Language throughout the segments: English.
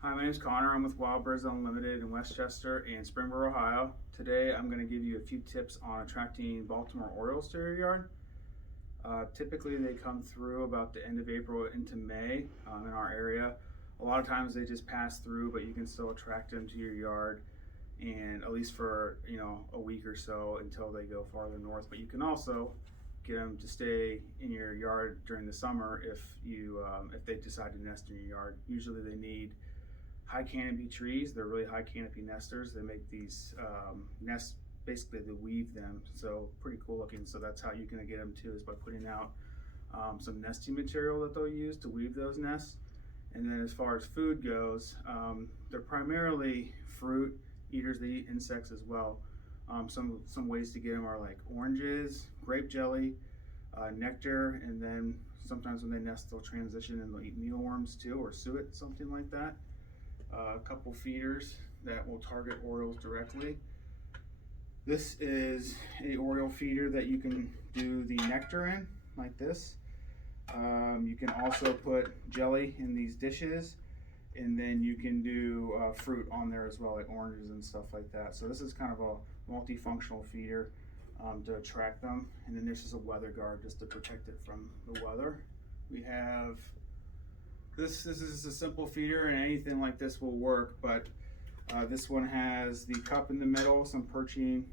Hi, my name is Connor. I'm with Wild Birds Unlimited in Westchester and Springboro, Ohio. Today I'm going to give you a few tips on attracting Baltimore Orioles to your yard. Typically they come through about the end of April into May in our area. A lot of times they just pass through, but you can still attract them to your yard, and at least for a week or so until they go farther north. But you can also get them to stay in your yard during the summer if they decide to nest in your yard. Usually they need high canopy trees. They're really high canopy nesters. They make these nests, basically they weave them, so pretty cool looking. So that's how you're gonna get them too, is by putting out some nesting material that they'll use to weave those nests. And then as far as food goes, they're primarily fruit eaters. They eat insects as well. Some ways to get them are like oranges, grape jelly, nectar, and then sometimes when they nest they'll transition and they'll eat mealworms too, or suet, something like that. A couple feeders that will target Orioles directly. This is a Oriole feeder that you can do the nectar in, like this. You can also put jelly in these dishes, and then you can do fruit on there as well, like oranges and stuff like that. So this is kind of a multifunctional feeder to attract them. And then there's just a weather guard just to protect it from the weather. We have this is a simple feeder, and anything like this will work, but this one has the cup in the middle, some perching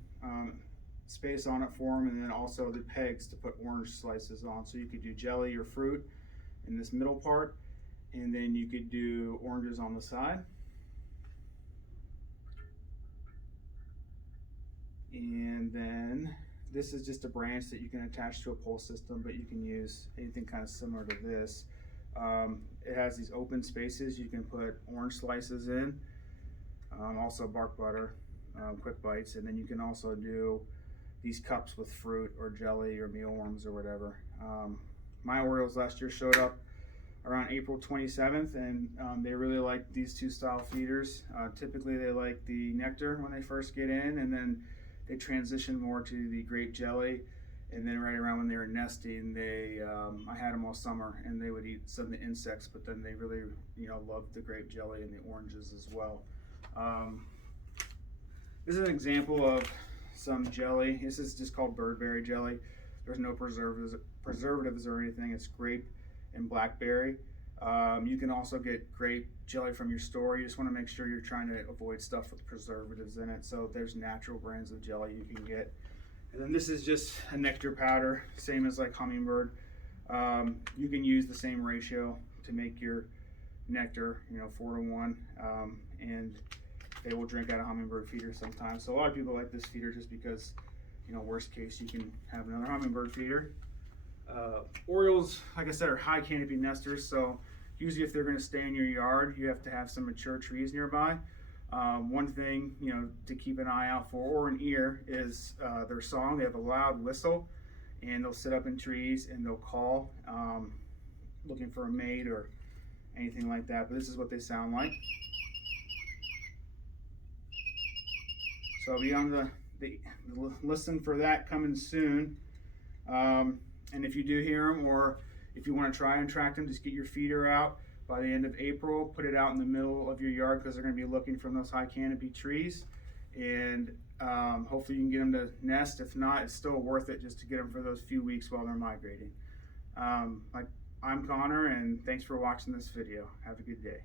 space on it for them, and then also the pegs to put orange slices on. So you could do jelly or fruit in this middle part, and then you could do oranges on the side. And then this is just a branch that you can attach to a pole system, but you can use anything kind of similar to this. It has these open spaces you can put orange slices in, also bark butter, quick bites, and then you can also do these cups with fruit or jelly or mealworms or whatever. My Orioles last year showed up around April 27th, and they really like these two style feeders. Typically they like the nectar when they first get in, and then they transition more to the grape jelly. And then right around when they were nesting, I had them all summer, and they would eat some of the insects, but then they really loved the grape jelly and the oranges as well. This is an example of some jelly. This is just called birdberry jelly. There's no preservatives or anything. It's grape and blackberry. You can also get grape jelly from your store. You just want to make sure you're trying to avoid stuff with preservatives in it. So there's natural brands of jelly you can get. And then this is just a nectar powder, same as like hummingbird. You can use the same ratio to make your nectar, 4-to-1, and they will drink out of hummingbird feeder sometimes. So a lot of people like this feeder just because, worst case, you can have another hummingbird feeder. Orioles, like I said, are high canopy nesters, so usually if they're going to stay in your yard, you have to have some mature trees nearby. One thing to keep an eye out for, or an ear, is their song. They have a loud whistle, and they'll sit up in trees and they'll call, looking for a mate or anything like that. But this is what they sound like. So be on the listen for that coming soon. And if you do hear them, or if you want to try and track them, just get your feeder out by the end of April. Put it out in the middle of your yard, because they're going to be looking from those high canopy trees, and hopefully you can get them to nest. If not, it's still worth it just to get them for those few weeks while they're migrating. I'm Connor, and thanks for watching this video. Have a good day.